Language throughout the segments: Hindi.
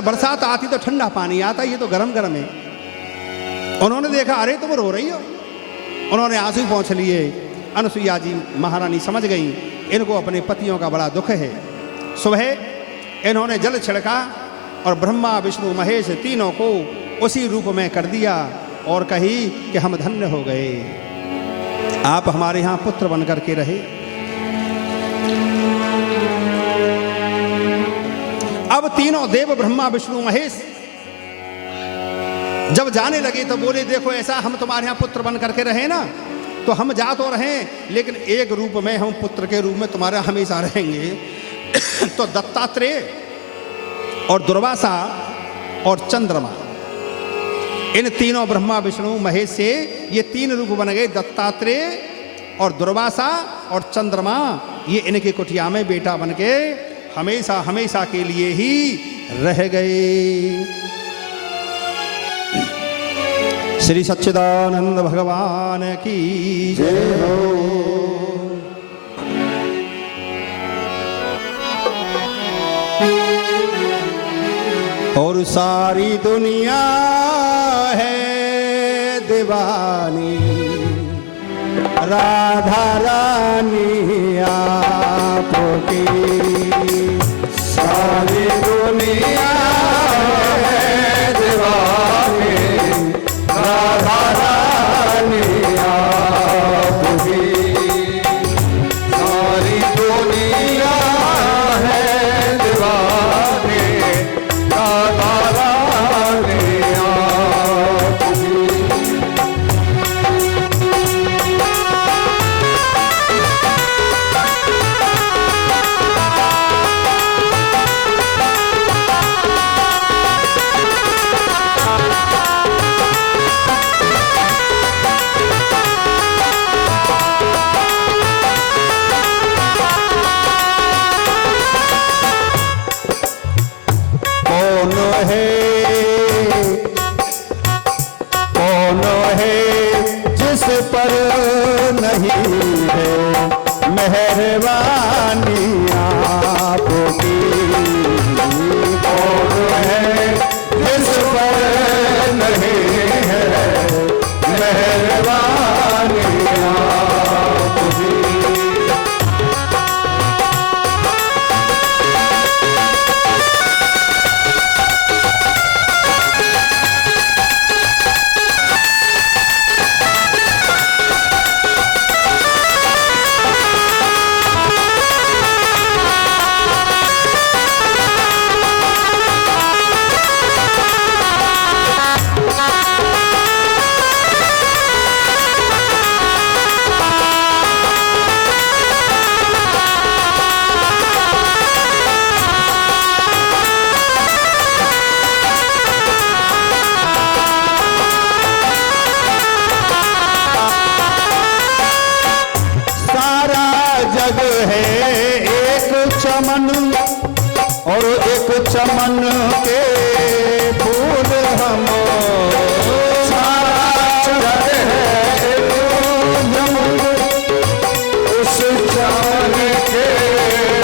अगर बरसात आती तो ठंडा पानी आता, ये तो गरम गरम है। उन्होंने देखा, अरे तुम रो रही हो। उन्होंने आंसू पोंछ लिए। अनसुईया जी महारानी समझ गई इनको अपने पतियों का बड़ा दुख है। सुबह इन्होंने जल छिड़का और ब्रह्मा विष्णु महेश तीनों को उसी रूप में कर दिया और कही कि हम धन्य हो गए, आप हमारे यहाँ पुत्र बन करके रहे। अब तीनों देव ब्रह्मा विष्णु महेश जब जाने लगे तो बोले, देखो ऐसा हम तुम्हारे यहाँ पुत्र बन करके रहे ना, तो हम जा तो रहे लेकिन एक रूप में हम पुत्र के रूप में तुम्हारे हमेशा रहेंगे। तो दत्तात्रेय और दुर्वासा और चंद्रमा, इन तीनों ब्रह्मा विष्णु महेश से ये तीन रूप बन गए। दत्तात्रेय और दुर्वासा और चंद्रमा, ये इनकी कुटिया में बेटा बन के हमेशा हमेशा के लिए ही रह गए। श्री सच्चिदानंद भगवान की जय हो। और सारी दुनिया है दीवानी, राधा रानी आपकी। सारी दुनिया है दीवानी, राधा रानी आपकी। सारी दुनिया है दीवानी, राधा रानी आपकी। कौन है जिस पर नहीं है मेहरबानी आपकी। कौन है जिस पर नहीं है मेहरबानी आपकी। चमन और एक चमन के फूल हम, सारा जग है चमन, उस चमन के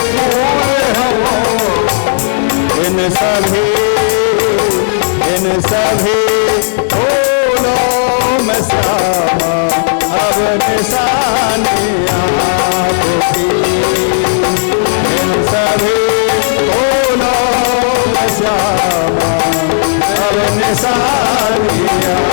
फूल हम। इन सभी फूलों में श्यामा अब निशानी आपकी। सभी फूलों में श्यामा अब निशानियाँ।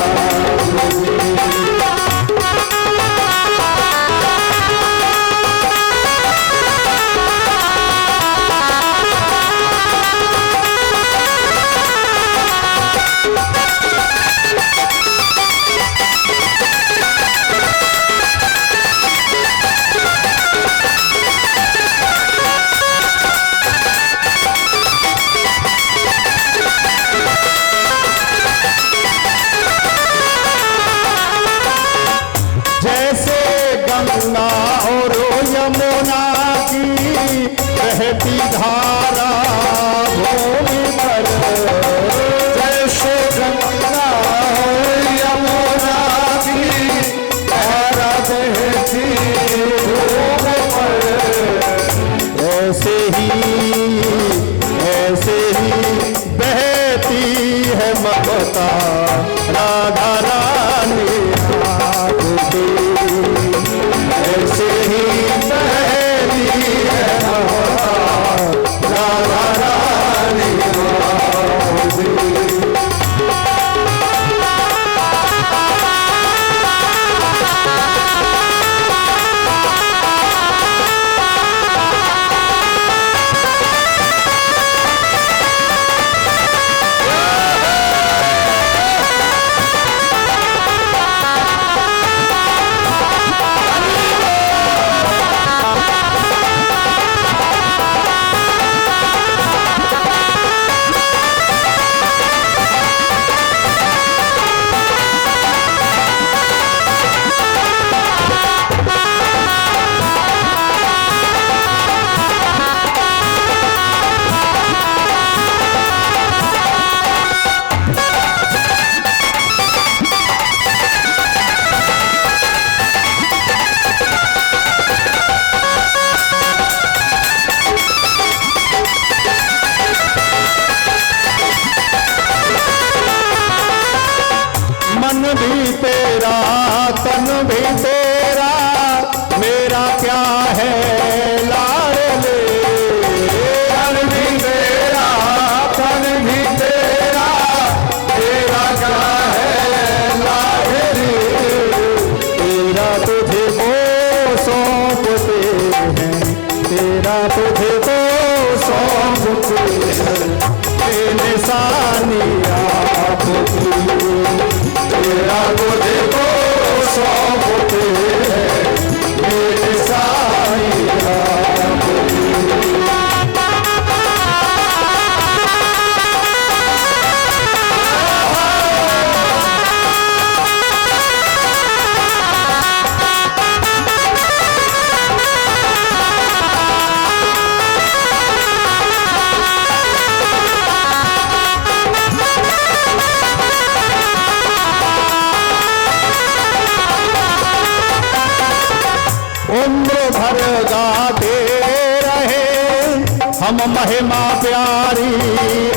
हम महिमा प्यारी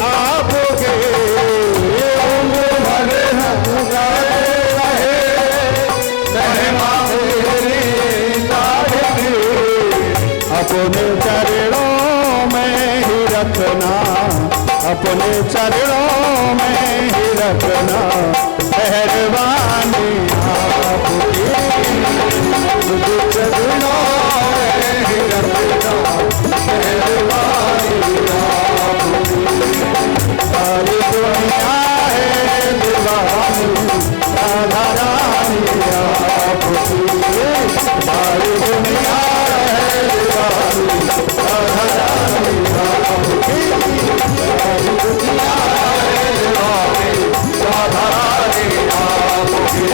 आपके उम्र भर हम गाए रहे महिमा तेरी लाडली अपने चरणों में ही रखना अपने चरणों में ही रखना मेहरबानी आपकी तुझ चरणों में ही रखना मेहरबानी आपकी सारी दुनिया है दीवानी राधा रानी आपकी सारी दुनिया है दीवानी राधा रानी आपकी सारी दुनिया है दीवानी राधा रानी आपकी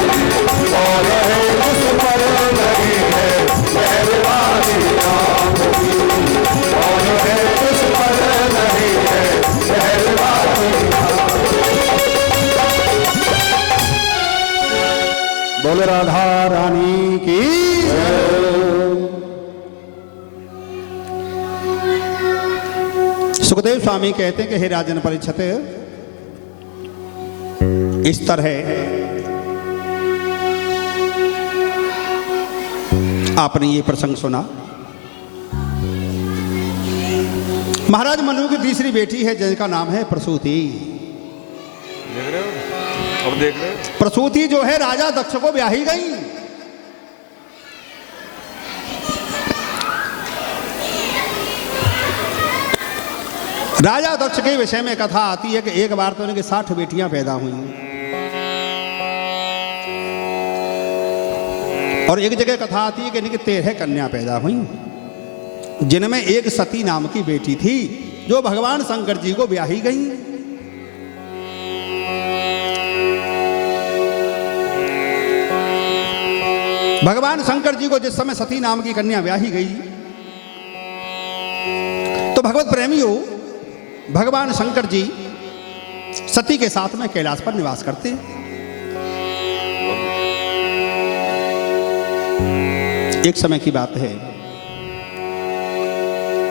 और है उस पर लगी है मेहरबानी आपकी और है उस पर लगी है मेहरबानी बोल राधा रानी की सुखदेव स्वामी कहते हैं कि हे राजन परीक्षित इस तरह आपने ये प्रसंग सुना। महाराज मनु की तीसरी बेटी है जिनका नाम है प्रसूति। देख रहे हो? अब देख रहे हो? प्रसूति जो है राजा दक्ष को ब्याही गई। राजा दक्ष के विषय में कथा आती है कि एक बार तो उनकी 60 बेटियां पैदा हुई और एक जगह कथा आती है कि इनकी 13 कन्या पैदा हुई जिनमें एक सती नाम की बेटी थी जो भगवान शंकर जी को ब्याही गई। भगवान शंकर जी को जिस समय सती नाम की कन्या ब्याही गई तो भगवत प्रेमियों भगवान शंकर जी सती के साथ में कैलाश पर निवास करते। एक समय की बात है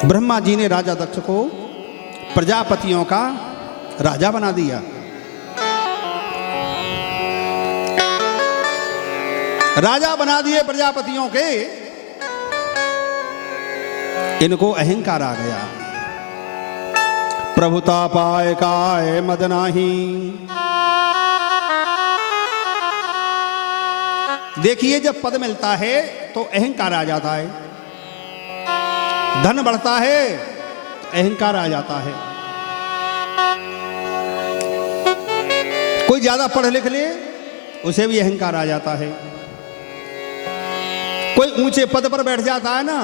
ब्रह्मा जी ने राजा दक्ष को प्रजापतियों का राजा बना दिया। राजा बना दिए प्रजापतियों के। इनको अहंकार आ गया। प्रभुता पाए काय मद नाही। देखिए जब पद मिलता है तो अहंकार आ जाता है, धन बढ़ता है अहंकार आ जाता है। कोई ज्यादा पढ़ लिख ले उसे भी अहंकार आ जाता है। कोई ऊंचे पद पर बैठ जाता है ना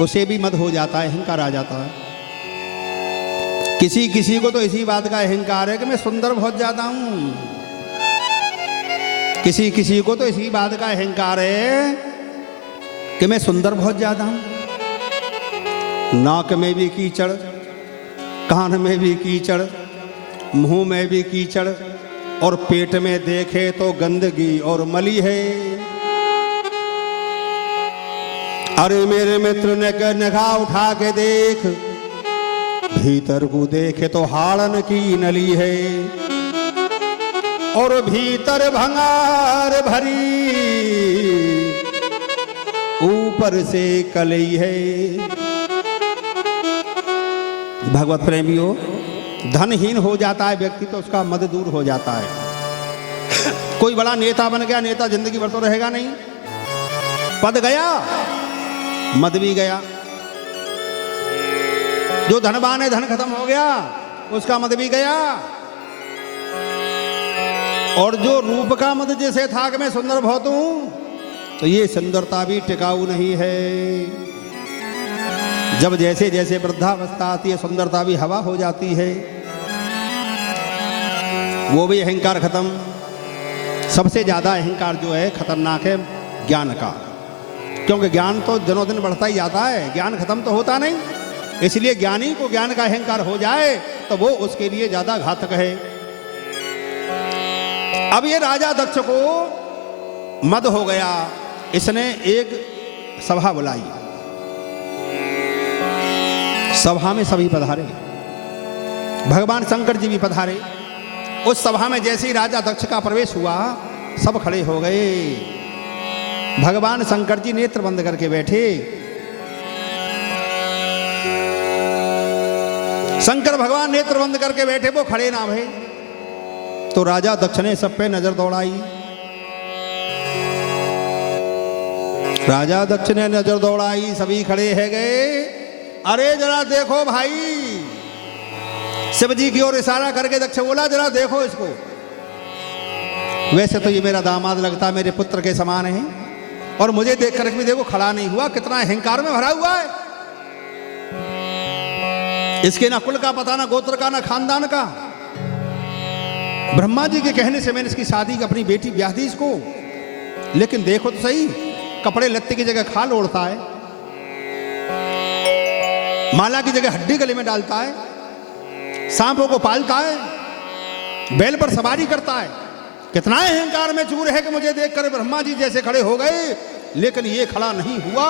उसे भी मद हो जाता है, अहंकार आ जाता है। किसी किसी को तो इसी बात का अहंकार है कि मैं सुंदर बहुत ज्यादा हूं। किसी किसी को तो इसी बात का अहंकार है कि मैं सुंदर बहुत ज्यादा हूं। नाक में भी कीचड़, कान में भी कीचड़, मुंह में भी कीचड़ और पेट में देखे तो गंदगी और मली है। अरे मेरे मित्र ने निगाह उठा के देख, भीतर को देखे तो हाड़न की नली है और भीतर भंगार भरी, ऊपर से कलई है। भगवत प्रेमियों धनहीन हो जाता है व्यक्ति तो उसका मद दूर हो जाता है। कोई बड़ा नेता बन गया, नेता जिंदगी भर तो रहेगा नहीं। पद गया मद भी गया। जो धनवान है धन खत्म हो गया उसका मद भी गया। और जो रूप का मद जैसे था कि मैं सुंदर बहुत हूं तो ये सुंदरता भी टिकाऊ नहीं है। जब जैसे जैसे वृद्धावस्था आती है सुंदरता भी हवा हो जाती है। वो भी अहंकार खत्म। सबसे ज्यादा अहंकार जो है खतरनाक है ज्ञान का, क्योंकि ज्ञान तो दिनों दिन बढ़ता ही जाता है, ज्ञान खत्म तो होता नहीं। इसलिए ज्ञानी को ज्ञान का अहंकार हो जाए तो वो उसके लिए ज्यादा घातक है। अब ये राजा दक्ष को मद हो गया। इसने एक सभा बुलाई। सभा में सभी पधारे, भगवान शंकर जी भी पधारे। उस सभा में जैसे ही राजा दक्ष का प्रवेश हुआ, सब खड़े हो गए। भगवान शंकर जी नेत्र बंद करके बैठे। शंकर भगवान नेत्र बंद करके बैठे, वो खड़े ना भये। तो राजा दक्ष ने सब पे नजर दौड़ाई। राजा दक्ष ने नजर दौड़ाई, सभी खड़े है गए। अरे जरा देखो भाई, शिव जी की ओर इशारा करके दक्ष बोला, जरा देखो इसको। वैसे तो ये मेरा दामाद लगता, मेरे पुत्र के समान है, और मुझे देख कर भी देखो खड़ा नहीं हुआ, कितना अहंकार में भरा हुआ है। इसके ना कुल का पता, ना गोत्र का, ना खानदान का। ब्रह्मा जी के कहने से मैंने इसकी शादी अपनी बेटी ब्याह दी इसको, लेकिन देखो तो सही, कपड़े लत्ते की जगह खाल ओढ़ता है, माला की जगह हड्डी गले में डालता है, सांपों को पालता है, बैल पर सवारी करता है। कितना अहंकार में चूर है कि मुझे देखकर ब्रह्मा जी जैसे खड़े हो गए, लेकिन ये खड़ा नहीं हुआ।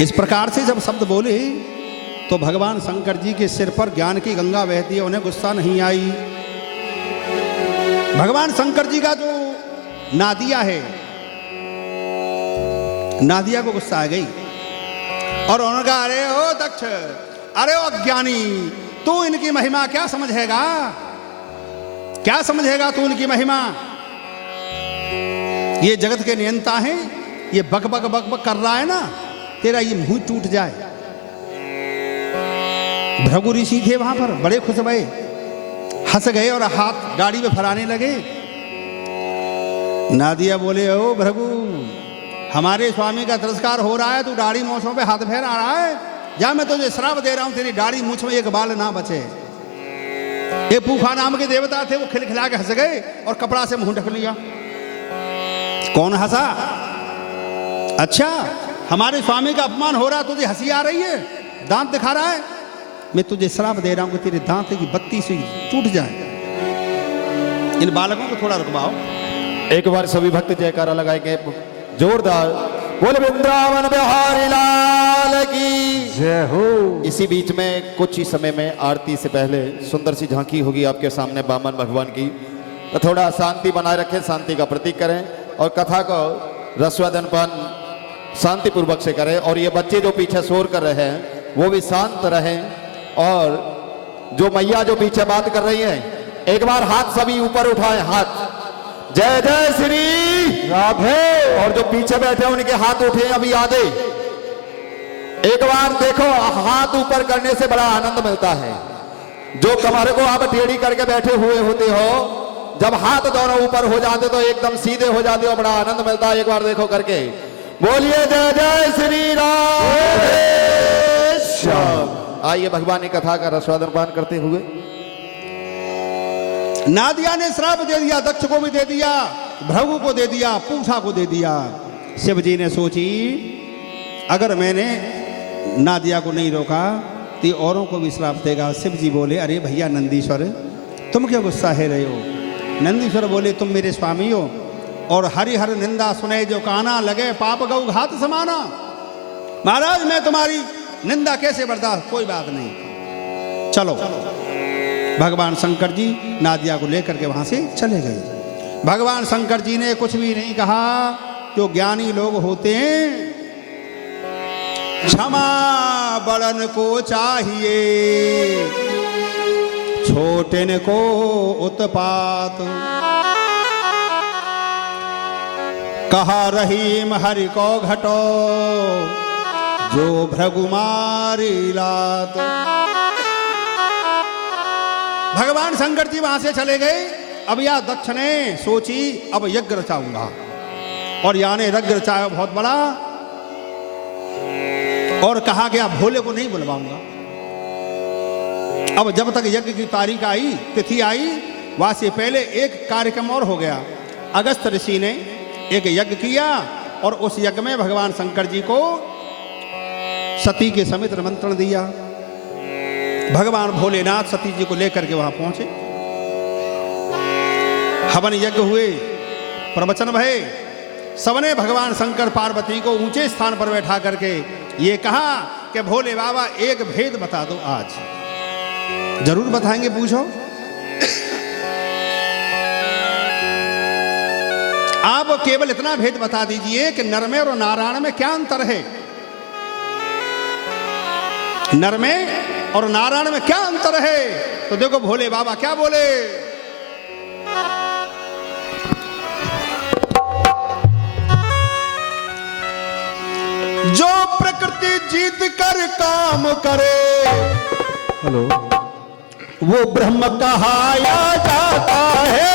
इस प्रकार से जब शब्द बोले तो भगवान शंकर जी के सिर पर ज्ञान की गंगा बहती है, उन्हें गुस्सा नहीं आई। भगवान शंकर जी का जो नादिया है, नादिया को गुस्सा आ गई और उन्होंने कहा, अरे ओ दक्ष, अरे ओ अज्ञानी, तू इनकी महिमा क्या समझेगा? क्या समझेगा तू इनकी महिमा? ये जगत के नियंता हैं, ये बक बक बक बक कर रहा है ना, तेरा ये मुंह टूट जाए। भृगु ऋषि थे वहां पर, बड़े खुश भये, हंस गए और हाथ गाड़ी में फराने लगे। नादिया बोले, ओ भृगु, हमारे स्वामी का तिरस्कार हो रहा है, तू दाढ़ी मूंछों पे हाथ फेर आ रहा है। जा, मैं तुझे श्राप दे रहा हूं, तेरी दाढ़ी मूंछ में एक बाल ना बचे। ये पूफा नाम के देवता थे, वो खिलखिला के हंस गए और कपड़ा से मुंह ढक लिया। कौन हंसा? अच्छा, हमारे स्वामी का अपमान हो रहा, तुझे हंसी आ रही है, दांत दिखा रहा है। मैं तुझे श्राप दे रहा हूं कि तेरे दांत की बत्ती से टूट जाए। इन बालकों को थोड़ा रुकवाओ। एक बार सभी भक्त जयकारा लगाएंगे जोरदार, बोल वृंदावन बिहारी लाल की जय हो। इसी बीच में कुछ ही समय में आरती से पहले सुंदर सी झांकी होगी आपके सामने वामन भगवान की। तो थोड़ा शांति बनाए रखें, शांति का प्रतीक करें और कथा को रसवादनपान शांति पूर्वक से करें। और ये बच्चे जो पीछे शोर कर रहे हैं वो भी शांत रहें। और जो मैया जो पीछे बात कर रही हैं, एक बार हाथ सभी ऊपर उठाएं, हाथ जय जय श्री राधे। और जो पीछे बैठे उनके हाथ उठे अभी आधे। एक बार देखो, हाथ ऊपर करने से बड़ा आनंद मिलता है। जो कमर को आप टेढ़ी करके बैठे हुए होते हो, जब हाथ दोनों ऊपर हो जाते तो एकदम सीधे हो जाते हो, बड़ा आनंद मिलता है। एक बार देखो करके, बोलिए जय जय श्री राधे। आइए भगवान की कथा का रसवादन पान करते हुए। नादिया ने श्राप दे दिया, दक्ष को भी दे दिया, भृगु को दे दिया, पूषा को दे दिया। शिव जी ने सोची, अगर मैंने नादिया को नहीं रोका तो औरों को भी श्राप देगा। शिव जी बोले, अरे भैया नंदीश्वर, तुम क्यों गुस्सा है रहे हो? नंदीश्वर बोले, तुम मेरे स्वामी हो और हरिहर निंदा सुने जो काना, लगे पाप गौ घात समाना। महाराज, मैं तुम्हारी निंदा कैसे बर्दाश्त, कोई बात नहीं, चलो। भगवान शंकर जी नादिया को लेकर के वहां से चले गए। भगवान शंकर जी ने कुछ भी नहीं कहा। जो ज्ञानी लोग होते हैं, क्षमा बड़न को चाहिए, छोटेन को उत्पात। कहा रहीम हरि को घटो, जो भृगु मारी लात। भगवान शंकर जी वहां से चले गए। अब या दक्ष ने सोची, अब यज्ञ रचाऊंगा, और या ने यज्ञ रचाया बहुत बड़ा, और कहा गया भोले को नहीं बुलवाऊंगा। अब जब तक यज्ञ की तारीख आई, तिथि आई, वहां से पहले एक कार्यक्रम और हो गया। अगस्त ऋषि ने एक यज्ञ किया और उस यज्ञ में भगवान शंकर जी को सती के समेत निमंत्रण दिया। भगवान भोलेनाथ सती जी को लेकर के वहां पहुंचे। हवन यज्ञ हुए, प्रवचन भये, सबने भगवान शंकर पार्वती को ऊंचे स्थान पर बैठा करके ये कहा कि भोले बाबा एक भेद बता दो आज। जरूर बताएंगे, पूछो। आप केवल इतना भेद बता दीजिए कि नर में और नारायण में क्या अंतर है। नर में और नारायण में क्या अंतर है? तो देखो भोले बाबा क्या बोले। जो प्रकृति जीत कर काम करे, हेलो, वो ब्रह्म कहाया जाता है।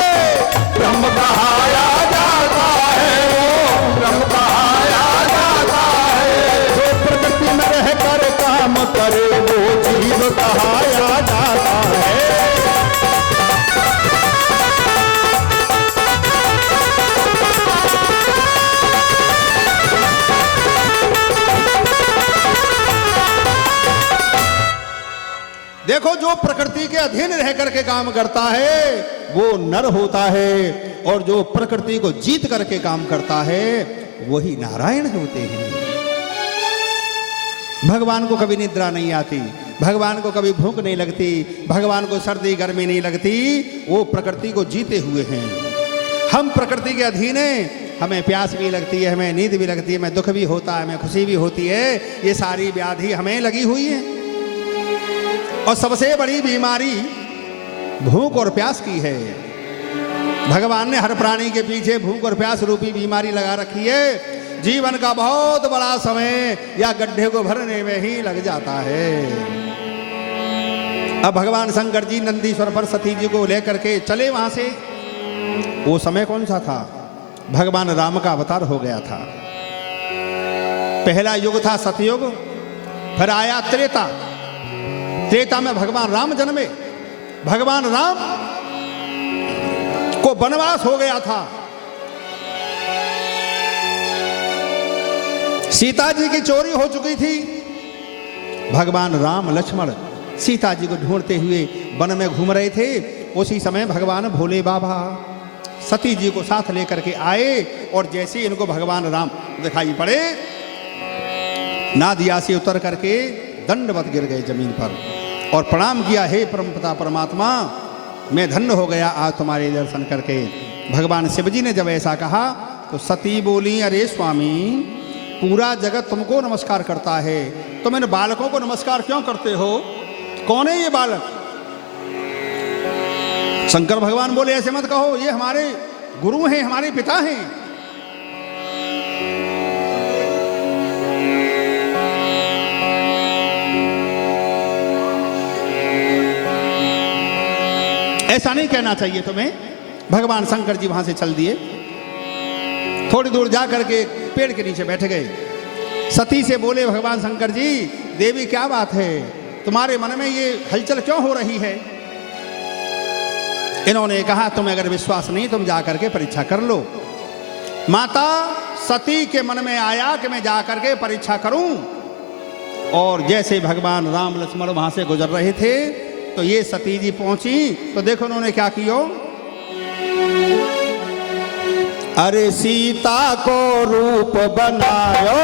ब्रह्म कहाया जाता है, वो ब्रह्म कहाया जाता है। जो प्रकृति में रह कर काम करे, वो जीव कहाया जाता है। देखो, जो प्रकृति के अधीन रह करके काम करता है वो नर होता है, और जो प्रकृति को जीत करके काम करता है वही नारायण होते हैं। भगवान को कभी निद्रा नहीं आती, भगवान को कभी भूख नहीं लगती, भगवान को सर्दी गर्मी नहीं लगती, वो प्रकृति को जीते हुए हैं। हम प्रकृति के अधीन हैं, हमें प्यास भी लगती है, हमें नींद भी लगती है, हमें दुख भी होता है, हमें खुशी भी होती है। ये सारी व्याधि हमें लगी हुई है, और सबसे बड़ी बीमारी भूख और प्यास की है। भगवान ने हर प्राणी के पीछे भूख और प्यास रूपी बीमारी लगा रखी है। जीवन का बहुत बड़ा समय या गड्ढे को भरने में ही लग जाता है। अब भगवान शंकर जी नंदीश्वर पर सती जी को लेकर के चले वहां से। वो समय कौन सा था? भगवान राम का अवतार हो गया था। पहला युग था सतयुग, फिर आया त्रेता। त्रेता में भगवान राम जन्मे। भगवान राम को वनवास हो गया था। सीता जी की चोरी हो चुकी थी। भगवान राम लक्ष्मण सीता जी को ढूंढते हुए वन में घूम रहे थे। उसी समय भगवान भोले बाबा सती जी को साथ लेकर के आए, और जैसे ही इनको भगवान राम दिखाई पड़े, नादिया से उतर करके दंडवत गिर गए जमीन पर और प्रणाम किया, हे परमपिता परमात्मा, मैं धन्य हो गया आज तुम्हारे दर्शन करके। भगवान शिव जी ने जब ऐसा कहा तो सती बोली, अरे स्वामी, पूरा जगत तुमको नमस्कार करता है, तुम इन बालकों को नमस्कार क्यों करते हो? कौन है ये बालक? शंकर भगवान बोले, ऐसे मत कहो, ये हमारे गुरु हैं, हमारे पिता हैं। ऐसा नहीं कहना चाहिए तुम्हें। भगवान शंकर जी वहां से चल दिए। थोड़ी दूर जाकर के पेड़ के नीचे बैठ गए। सती से बोले भगवान शंकर जी, देवी क्या बात है, तुम्हारे मन में ये हलचल क्यों हो रही है? इन्होंने कहा, तुम्हें अगर विश्वास नहीं तुम जाकर के परीक्षा कर लो। माता सती के मन में आया कि मैं जाकर के परीक्षा करूं, और जैसे भगवान राम लक्ष्मण वहां से गुजर रहे थे तो ये सती जी पहुंची, तो देखो उन्होंने क्या किया। अरे सीता को रूप बनायो,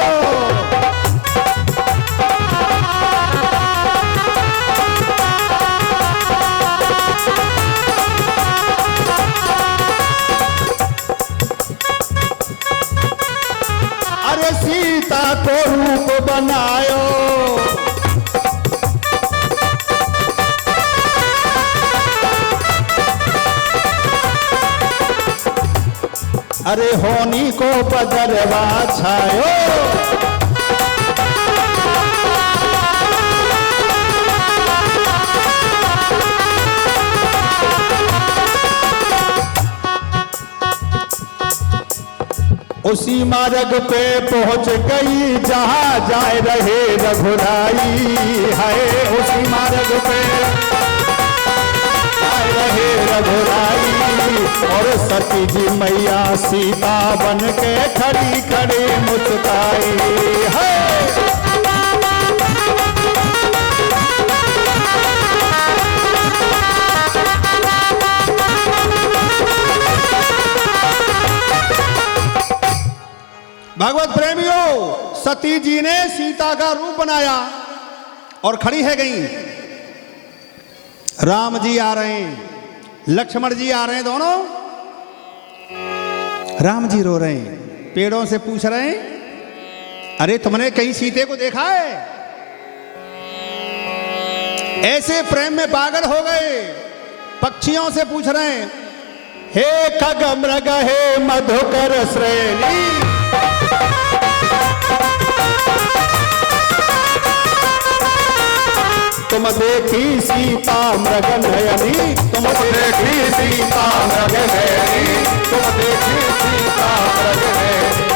अरे सीता को रूप बनायो, अरे होनी को बदरवा छायो, उसी मार्ग पे पहुंच गई जहां जाए रहे रघुराई है। उसी मार्ग पे जाए रहे रघुराई, और सती जी मैया सीता बन के खड़ी खड़ी मुस्काई है। सती जी ने सीता का रूप बनाया और खड़ी है गई। राम जी आ रहे हैं, लक्ष्मण जी आ रहे हैं, दोनों। राम जी रो रहे हैं, पेड़ों से पूछ रहे हैं, अरे तुमने कहीं सीते को देखा है? ऐसे प्रेम में पागल हो गए। पक्षियों से पूछ रहे हैं, हे खग मृग हे मधुकर श्रेणी, तुम देखी सीता मृग नयनी, तुम देखी सीता मृग नयनी, तुम देखी सीता मृग नयनी।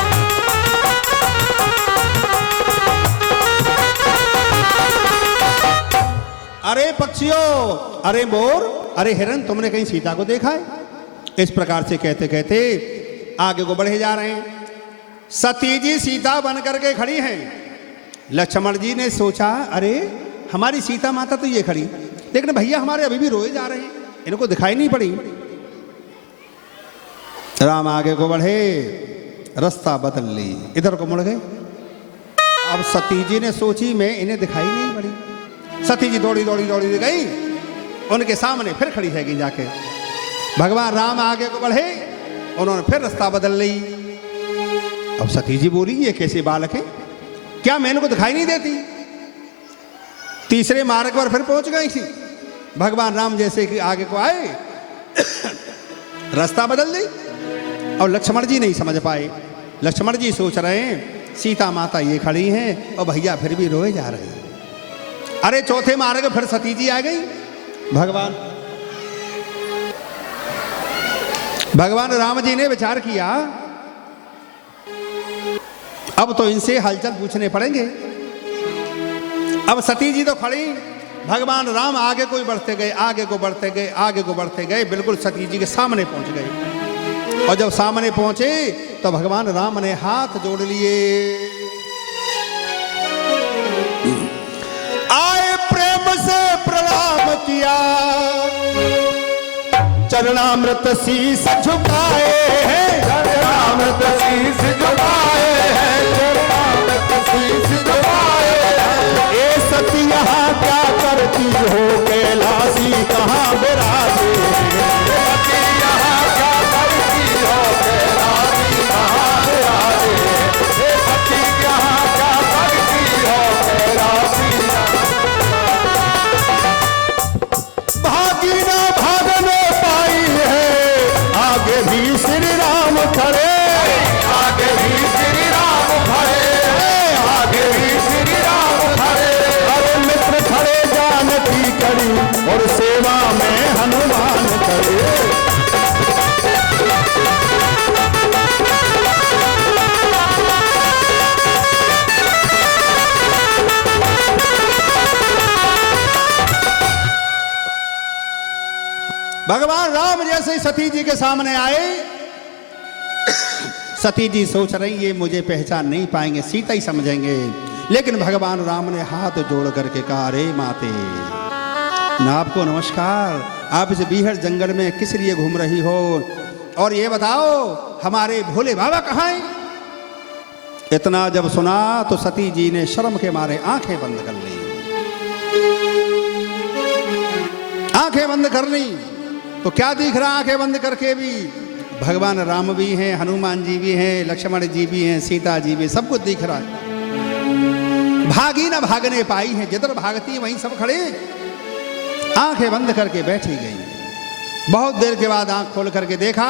अरे पक्षियों, अरे मोर, अरे हिरन, तुमने कहीं सीता को देखा है? इस प्रकार से कहते कहते आगे को बढ़े जा रहे हैं। सती जी सीता बन करके खड़ी हैं। लक्ष्मण जी ने सोचा, अरे हमारी सीता माता तो ये खड़ी, लेकिन भैया हमारे अभी भी रोए जा रहे हैं, इनको दिखाई नहीं पड़ी। राम आगे को बढ़े, रास्ता बदल ली, इधर को मुड़ गए। अब सती जी ने सोची, मैं इन्हें दिखाई नहीं पड़ी। सती जी दौड़ी दौड़ी दौड़ी गई, उनके सामने फिर खड़ी है जाके। भगवान राम आगे को बढ़े, उन्होंने फिर रास्ता बदल ली। अब सती जी बोली, ये कैसे बालक है, क्या मैं इनको दिखाई नहीं देती? तीसरे मार्ग पर फिर पहुंच गई थी। भगवान राम जैसे कि आगे को आए, रास्ता बदल दी। और लक्ष्मण जी नहीं समझ पाए। लक्ष्मण जी सोच रहे हैं, सीता माता ये खड़ी हैं और भैया फिर भी रोए जा रहे हैं। अरे चौथे मार्ग फिर सती जी आ गई। भगवान राम जी ने विचार किया, अब तो इनसे हलचल पूछने पड़ेंगे। अब सती जी तो खड़ी, भगवान राम आगे को बढ़ते गए, आगे को बढ़ते गए, आगे को बढ़ते गए, बिल्कुल सती जी के सामने पहुंच गए। और जब सामने पहुंचे तो भगवान राम ने हाथ जोड़ लिए। आए प्रेम से प्रणाम किया, चरणामृत शीस झुकाए हैं, चरणामृत शीस झुकाए हैं, चरणामृत शीस झुकाए हैं। ए सती यहाँ क्या करती हो, कैलाशी कहाँ विराजे? सती यहाँ क्या करती हो, कैलाशी कहाँ विराजे? ए सती यहाँ क्या करती हो, कैलाशी भागी ना भागने पाई है, आगे भी श्री राम खड़े, आगे भी श्री राम खड़े, आगे भी श्री राम खड़े। अरे मित्र खड़े जानकी करी, और सेवा में हनुमान खड़े। भगवान राम जैसे सती जी के सामने आए, सती जी सोच रही ये मुझे पहचान नहीं पाएंगे, सीता ही समझेंगे। लेकिन भगवान राम ने हाथ जोड़ करके कहा, अरे माते ना, आपको नमस्कार, आप इस बीहड़ जंगल में किस लिए घूम रही हो? और ये बताओ हमारे भोले बाबा कहाँ हैं? इतना जब सुना तो सती जी ने शर्म के मारे आंखें बंद कर ली। आंखें बंद कर ली तो क्या दिख रहा? आंखें बंद करके भी भगवान राम भी हैं, हनुमान जी भी हैं, लक्ष्मण जी भी हैं, सीता जी भी, सब कुछ दिख रहा है। भागी ना भागने पाई है, जिधर भागती है वहीं सब खड़े। आंखें बंद करके बैठी गई। बहुत देर के बाद आंख खोल करके देखा,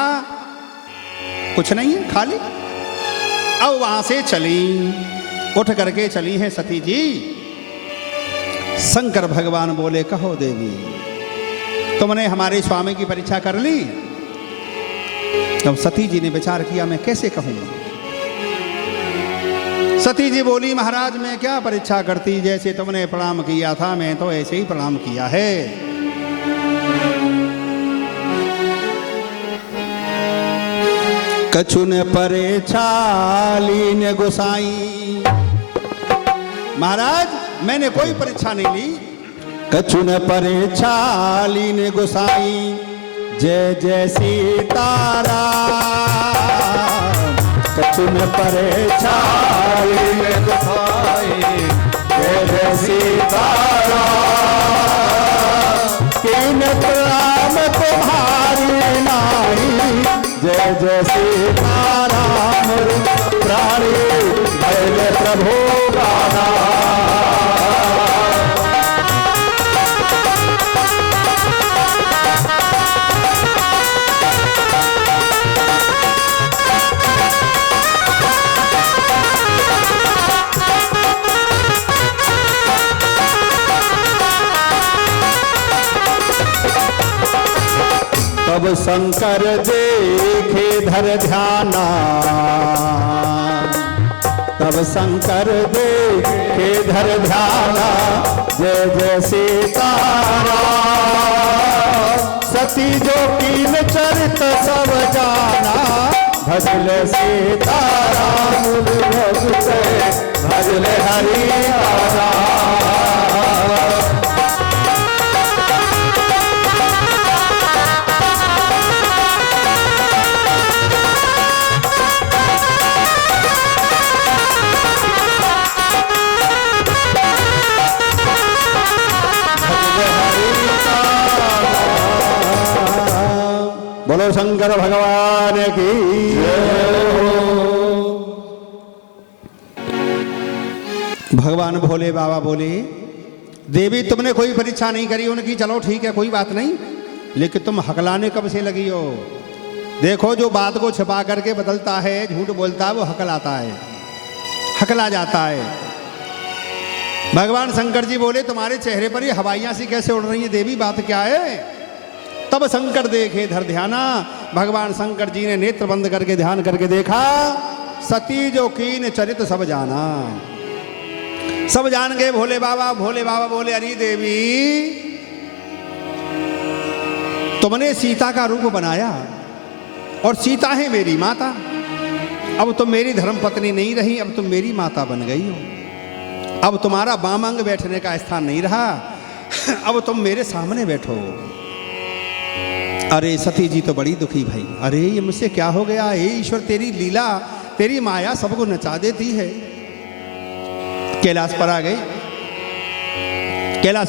कुछ नहीं है, खाली। अब वहां से चली, उठ करके चली हैं सती जी। शंकर भगवान बोले, कहो देवी, तुमने हमारे स्वामी की परीक्षा कर ली? तब सती जी ने विचार किया, मैं कैसे कहूंगा? सती जी बोली, महाराज मैं क्या परीक्षा करती, जैसे तुमने प्रणाम किया था मैं तो ऐसे ही प्रणाम किया है। कछु ने परीक्षा लीन गोसाई, महाराज मैंने कोई परीक्षा नहीं ली। कछु ने परीक्षा लीन गोसाई, जय जय सीताराम। कछु ने परीक्षा लीन जग खाए। जय जय सीताराम कीनत राम तुम्हारी नाई। जय जय सीताराम प्राणी भैल प्रभु गाना। तब शंकर देखे धर ध्याना। तब शंकर देखे धर ध्याना। जय जय सीताराम सती जो कीन चरित सब जाना। भजल सीताराम भजते भजल हरि राम। बोलो शंकर भगवान की भगवान भोले बाबा बोले, देवी तुमने कोई परीक्षा नहीं करी उनकी, चलो ठीक है कोई बात नहीं, लेकिन तुम हकलाने कब से लगी हो? देखो जो बात को छिपा करके बदलता है, झूठ बोलता है, वो हकलाता है, हकला जाता है। भगवान शंकर जी बोले तुम्हारे चेहरे पर ये हवाइयां सी कैसे उड़ रही हैं देवी, बात क्या है? तब शंकर देखे धर ध्याना। भगवान शंकर जी ने नेत्र बंद करके ध्यान करके देखा, सती जो कीन चरित सब जाना। सब जान गए भोले बाबा। भोले बाबा बोले अरे देवी तुमने सीता का रूप बनाया और सीता है मेरी माता। अब तुम मेरी धर्म पत्नी नहीं रही, अब तुम मेरी माता बन गई हो। अब तुम्हारा बाम अंग बैठने का स्थान नहीं रहा, अब तुम मेरे सामने बैठो। अरे सती जी तो बड़ी दुखी भाई, अरे ये मुझसे क्या हो गया? हे ईश्वर तेरी लीला तेरी माया सबको नचा देती है। कैलाश पर आ गए। कैलाश